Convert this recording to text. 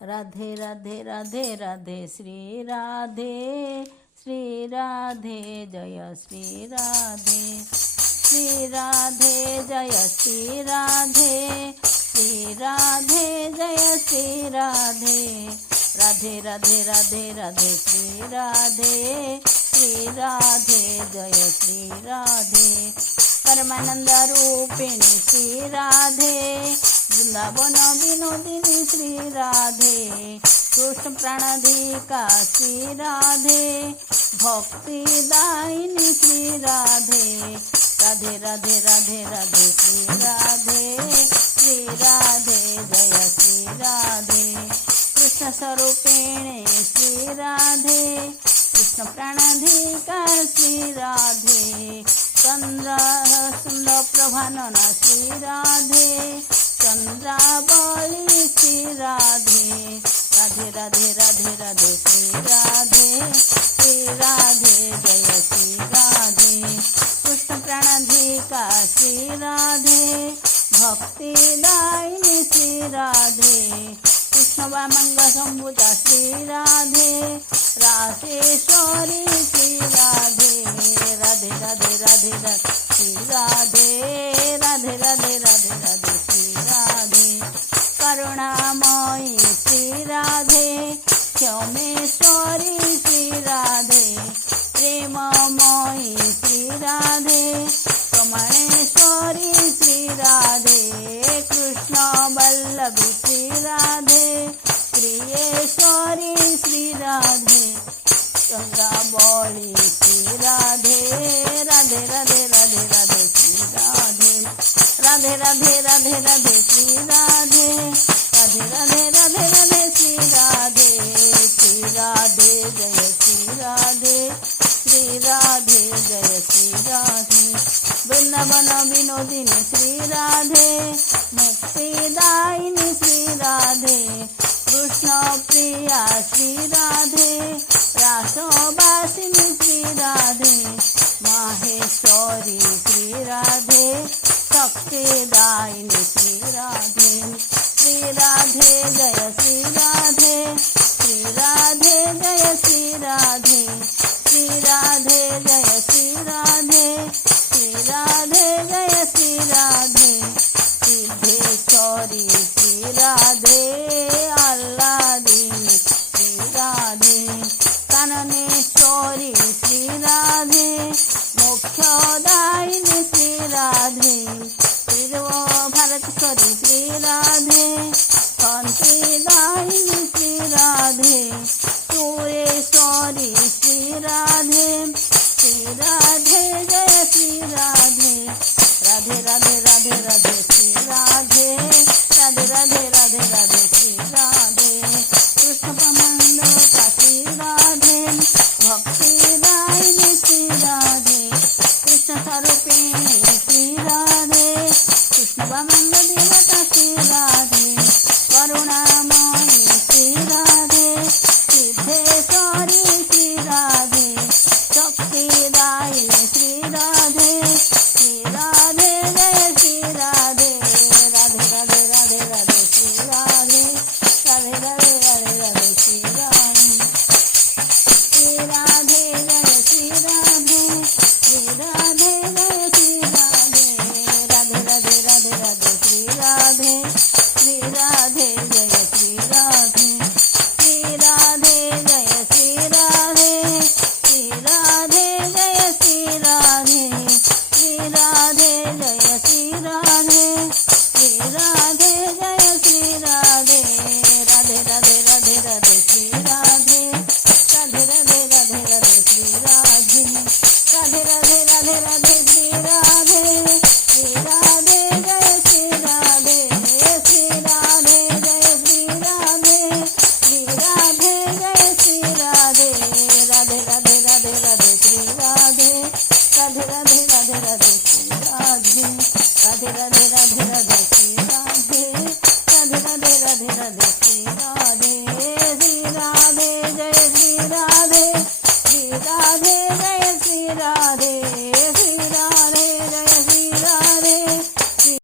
राधे राधे राधे राधे श्री राधे श्री राधे जय श्री राधे श्री राधे जय श्री राधे श्री राधे जय श्री राधे राधे राधे राधे राधे श्री राधे जय श्री राधे परमानंद रूपिणी श्री राधे वृंदावन विनोदिनी श्री राधे कृष्ण प्राणाधिका श्री राधे भक्तिदायिनी श्री राधे राधे राधे राधे राधे श्री राधे जय श्री राधे कृष्ण स्वरूपिणी श्री राधे कृष्ण प्राणाधिका श्री राधे चंद्र सुंदर प्रभानन श्री राधे चंद्रावली श्री राधे राधे राधे राधे राधे श्री राधे जय श्री राधे कृष्ण प्राणाधिका श्री राधे भक्तिदायिनी श्री राधे कृष्ण वामंग संभूता श्री राधे रासेश्वरी श्री राधे राधे राधे राधे राधे श्री राधे राधे राधे राधे राधे श्री राधे करुणामयी श्री राधे क्षमेश्वरी श्री राधे प्रेममयी श्री राधे कमणेश्वरी श्री राधे कृष्ण वल्लभी श्री राधे प्रियेश्वरी श्री राधे चंद्रावली श्री राधे राधे राधे राधे राधे श्री राधे राधे राधे राधे राधे श्री राधे राधे राधे राधे राधे श्री राधे जय श्री राधे जय श्री राधे वृंदावन विनोदिनी श्री राधे मुक्तिदायिनी श्री राधे कृष्ण प्रिया श्री राधे रासोबासिनी श्री राधे माहेश्वरी श्री राधे शक्तिदायिनी श्री राधे जय